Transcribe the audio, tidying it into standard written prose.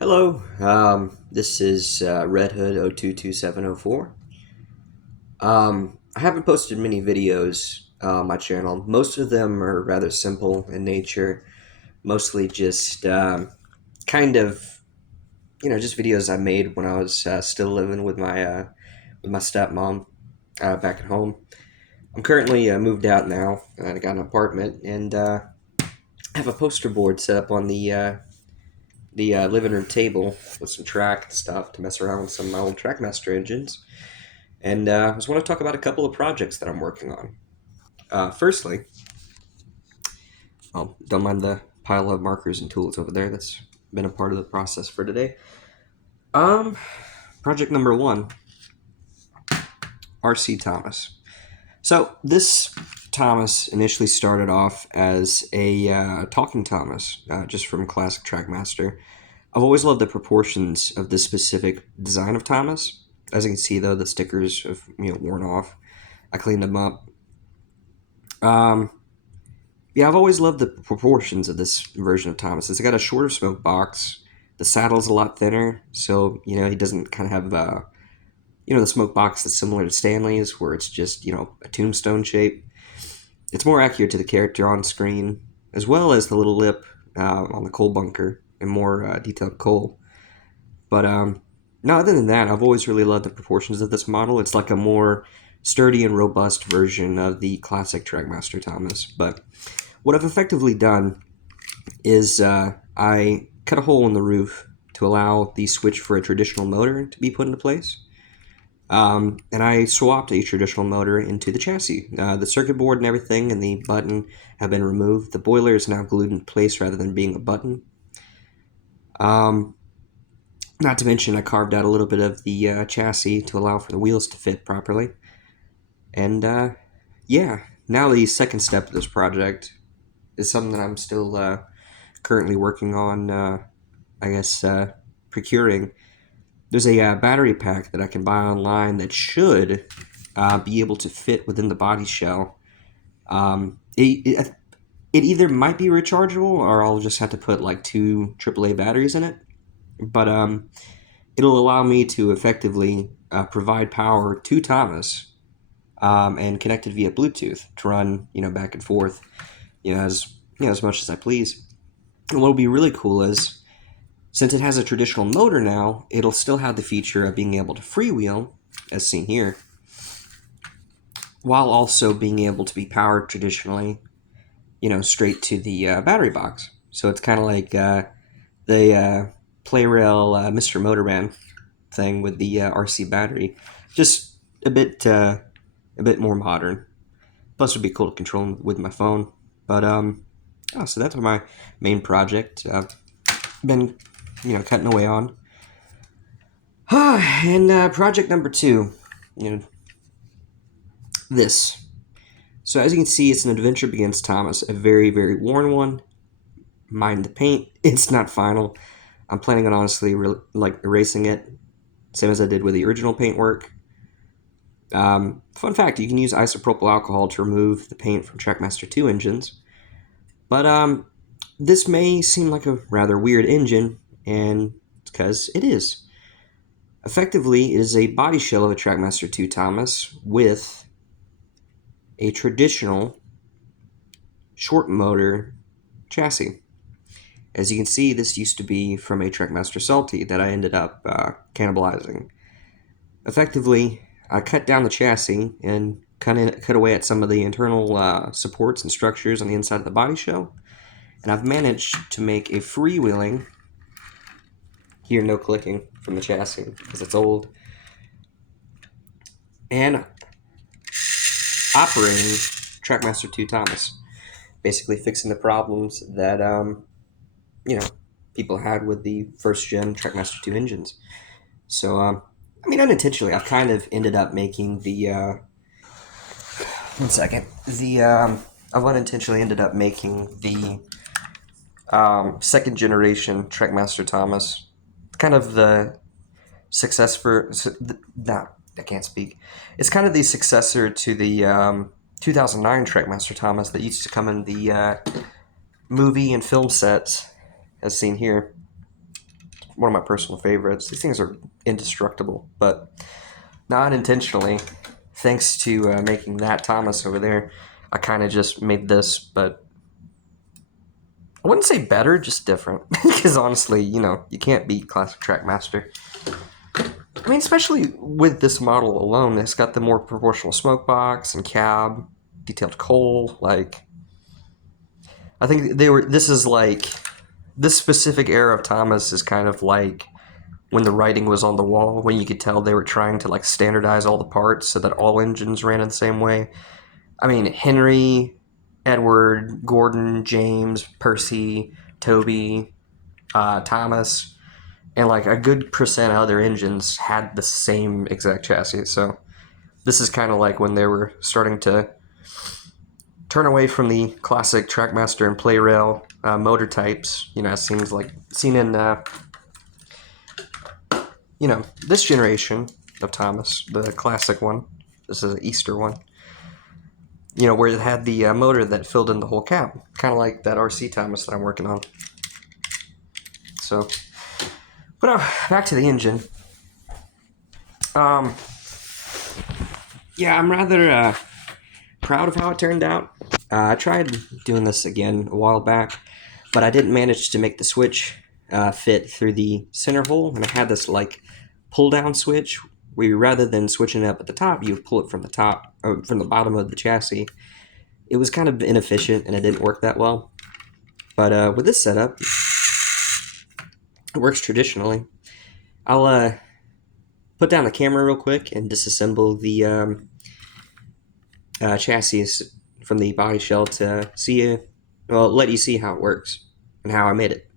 Hello, this is Red Hood 022704. I haven't posted many videos on my channel. Most of them are rather simple in nature, mostly just kind of, just videos I made when I was still living with my stepmom back at home. I'm currently moved out now, and I got an apartment, and I have a poster board set up on the living room table with some track and stuff to mess around with some of my old trackmaster engines. And I just want to talk about a couple of projects that I'm working on. Firstly, oh, don't mind the pile of markers and tools over there. That's been a part of the process for today. Um, Project number one, RC Thomas. So this Thomas initially started off as a talking Thomas, just from classic Trackmaster. I've always loved the proportions of this specific design of Thomas. As you can see, though, the stickers have worn off. I cleaned them up. Um, Yeah, I've always loved the proportions of this version of Thomas. It's got a shorter smoke box. The saddle's a lot thinner, so he doesn't kind of have the smoke box that's similar to Stanley's, where it's just a tombstone shape. It's more accurate to the character on screen, as well as the little lip on the coal bunker and more detailed coal. But no, other than that, I've always really loved the proportions of this model. It's like a more sturdy and robust version of the classic Trackmaster Thomas. But what I've effectively done is I cut a hole in the roof to allow the switch for a traditional motor to be put into place. And I swapped a traditional motor into the chassis. The circuit board and everything and the button have been removed. The boiler is now glued in place rather than being a button. Um, Not to mention, I carved out a little bit of the chassis to allow for the wheels to fit properly. And yeah, now the second step of this project is something that I'm still currently working on, I guess, procuring. There's a battery pack that I can buy online that should be able to fit within the body shell. It either might be rechargeable or I'll just have to put like two AAA batteries in it. But it'll allow me to effectively provide power to Thomas and connect it via Bluetooth to run, back and forth, as much as I please. And what'll be really cool is, since it has a traditional motor now, it'll still have the feature of being able to freewheel, as seen here, while also being able to be powered traditionally, straight to the battery box. So it's kind of like the Playrail Mr. Motorman thing with the RC battery, just a bit more modern. Plus, it'd be cool to control with my phone. But so that's my main project. I've been cutting away on. And project number two, you know, this. So as you can see, it's an Adventure Begins Thomas, a very, very worn one. Mind the paint. It's not final. I'm planning on honestly erasing it, same as I did with the original paintwork. Fun fact, you can use isopropyl alcohol to remove the paint from Trackmaster 2 engines. But this may seem like a rather weird engine, and it's because it is. Effectively, it is a body shell of a Trackmaster 2 Thomas with a traditional short motor chassis. As you can see, this used to be from a Trackmaster Salty that I ended up cannibalizing. Effectively, I cut down the chassis and cut away at some of the internal supports and structures on the inside of the body shell, and I've managed to make a freewheeling, here no clicking from the chassis because it's old, and operating Trackmaster 2 Thomas, basically fixing the problems that you know people had with the first gen Trackmaster 2 engines. So I mean, unintentionally, I've kind of ended up making the one second the I've unintentionally ended up making the second generation Trackmaster Thomas, kind of the successor. Nah, I can't speak. It's kind of the successor to the 2009 Trackmaster Thomas that used to come in the movie and film sets, as seen here. one of my personal favorites. These things are indestructible, but not intentionally. Thanks to making that Thomas over there, I kind of just made this, but I wouldn't say better, just different. Because honestly, you can't beat Classic Trackmaster. I mean, especially with this model alone, it's got the more proportional smoke box and cab, detailed coal. Like, I think this is like, this specific era of Thomas is kind of like when the writing was on the wall, when you could tell they were trying to like standardize all the parts so that all engines ran in the same way. I mean, Henry, Edward, Gordon, James, Percy, Toby, Thomas, and like a good percent of other engines had the same exact chassis. So this is kind of like when they were starting to turn away from the classic Trackmaster and play rail motor types. It seems like seen in this generation of Thomas, the classic one. This is an Easter one. Where it had the motor that filled in the whole cab, kind of like that RC Thomas that I'm working on. So, but back to the engine. Yeah, I'm rather proud of how it turned out. I tried doing this again a while back, but I didn't manage to make the switch fit through the center hole, and I had this like pull down switch where rather than switching it up at the top, you pull it from the top or from the bottom of the chassis. It was kind of inefficient and it didn't work that well. But with this setup, it works traditionally. I'll put down the camera real quick and disassemble the chassis from the body shell to let you see how it works and how I made it.